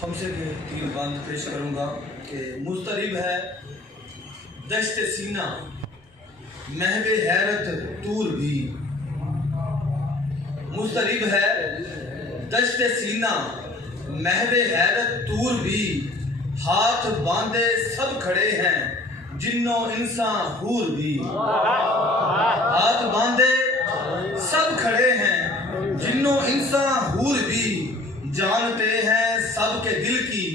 خمسے کے 3 بند پیش کروں گا کہ مضطرب ہے دشت سینہ محو حیرت طور بھی، مضطرب ہے دشت سینہ محو حیرت طور بھی، ہاتھ باندھے سب کھڑے ہیں جنوں انسان حور بھی، ہاتھ باندھے سب کھڑے ہیں جنوں انسان حور بھی، جانتے ہیں سب کے دل کی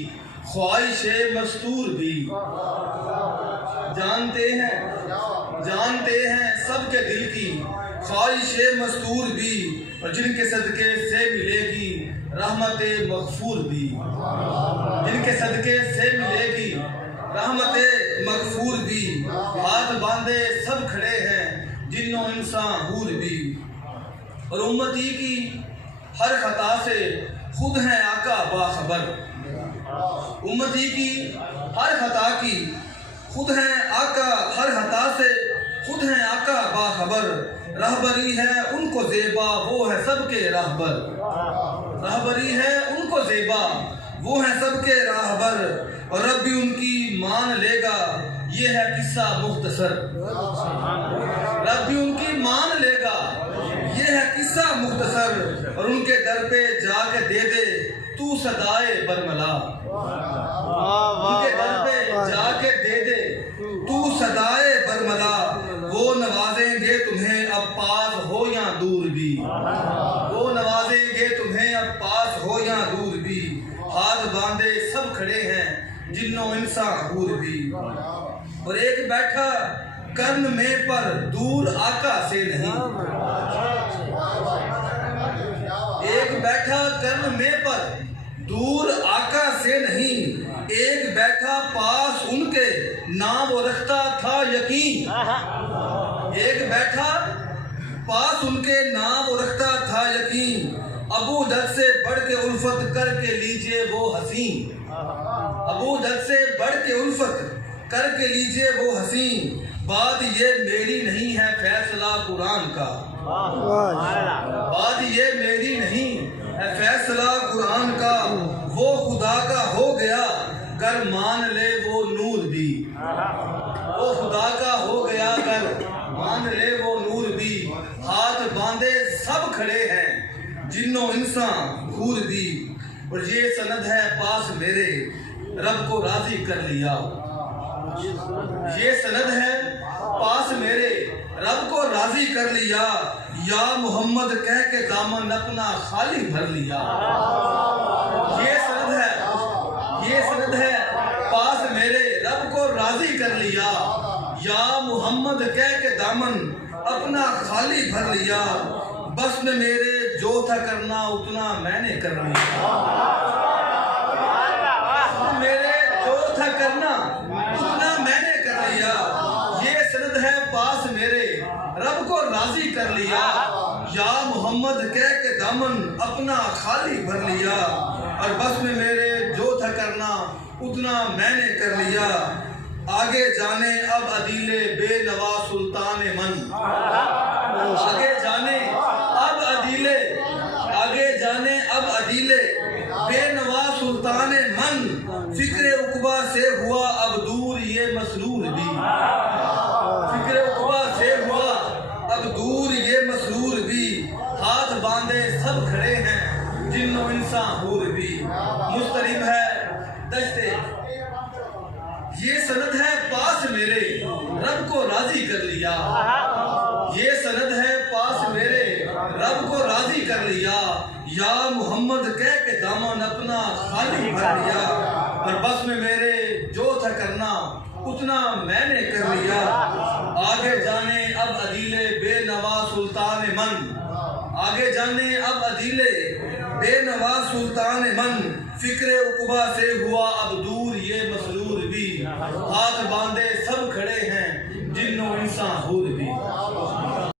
خواہش مستور بھی، جانتے ہیں سب کے دل کی خواہش مستور بھی، اور جن کے صدقے سے ملے گی رحمت مغفور بھی، جن کے صدقے سے ملے گی رحمت مغفور بھی، ہاتھ باندھے سب کھڑے ہیں جنوں انسان حور بھی، اور امتی کی ہر خطا سے خود ہیں آقا باخبر، امتی کی ہر خطا کی خود ہیں آقا، ہر خطا سے خود ہیں آقا باخبر، رہبری ہے ان کو زیبا وہ ہے سب کے راہبر، رہبری ہے ان کو زیبا وہ ہیں سب کے راہبر، اور رب بھی ان کی مان لے گا یہ ہے قصہ مختصر، رب بھی ان کی مان لے گا یہ ہے قصہ مختصر، اور ان کے در پہ جا کے دے دے تو صدائے برملا، ان کے در پہ جا کے دے دے تو صدائے برملا، وہ نوازیں گے تمہیں اب پاس ہو یا دور بھی، وہ نوازیں گے تمہیں اب پاس ہو یا دور بھی، ہاتھ باندھے سب کھڑے ہیں جنوں انسان حور بھی، اور ایک بیٹھا کرن میں پر دور آقا سے نہیں، ایک بیٹھا کرن میں پر دور آقا سے نہیں، ایک بیٹھا پاس ان کے نام وہ رکھتا تھا یقین، ایک بیٹھا پاس ان کے نام وہ رکھتا تھا یقین، ابو جہل سے بڑھ کے الفت کر کے لیجئے وہ حسین، ابو جہل سے بڑھ کے الفت کر کے لیجئے وہ حسین، بات یہ میری نہیں ہے فیصلہ قرآن کا، بات یہ میری نہیں ہے فیصلہ قرآن کا، وہ خدا کا ہو گیا گر مان لے وہ نور بھی، وہ خدا کا ہو گیا گر مان لے وہ نور بھی، ہاتھ باندھے سب کھڑے ہیں جنوں انسان حور بھی، اور یہ سند ہے پاس میرے رب کو راضی کر لیا، یہ سند ہے پاس میرے رب کو راضی کر لیا، یا محمد کہہ کے دامن اپنا خالی بھر لیا، یہ سند ہے پاس میرے رب کو راضی کر لیا، یا محمد کہہ کے دامن اپنا خالی بھر لیا، بس میں میرے جو تھا کرنا اتنا میں نے کر لیا، میرے جو تھا کرنا اتنا میں نے کر لیا، یہ سند ہے پاس میرے رب کو راضی کر لیا، یا محمد کہہ کے دامن اپنا خالی بھر لیا، اور بس میں میرے جو تھا کرنا اتنا میں نے کر لیا، آگے جانے اب عدیل بے نوا سلطان من، آگے جانے اب عدیل بے نوا سلطان من، فکر عقبہ سے ہوا اب دور یہ مسرور بھی، فکر عقبہ سے ہوا اب دور یہ مسرور بھی، ہاتھ باندھے سب کھڑے ہیں جنوں انسان حور بھی، مضطرب ہے دشت، یہ سند ہے پاس میرے رب کو راضی کر لیا، یہ سند ہے پاس میرے رب کو راضی کر لیا، یا محمد کہہ کے دامن اپنا خالی بھر لیا، اور بس میں میرے جو تھا کرنا اتنا میں نے کر لیا، آگے جانے اب عدیل بے نوا سلطان من، آگے جانے اب عدیل بے نوا سلطان من، فکر عقبہ سے ہوا اب دور یہ مسرور بھی، ہاتھ باندھے سب کھڑے ہیں جنوں انسان حور بھی۔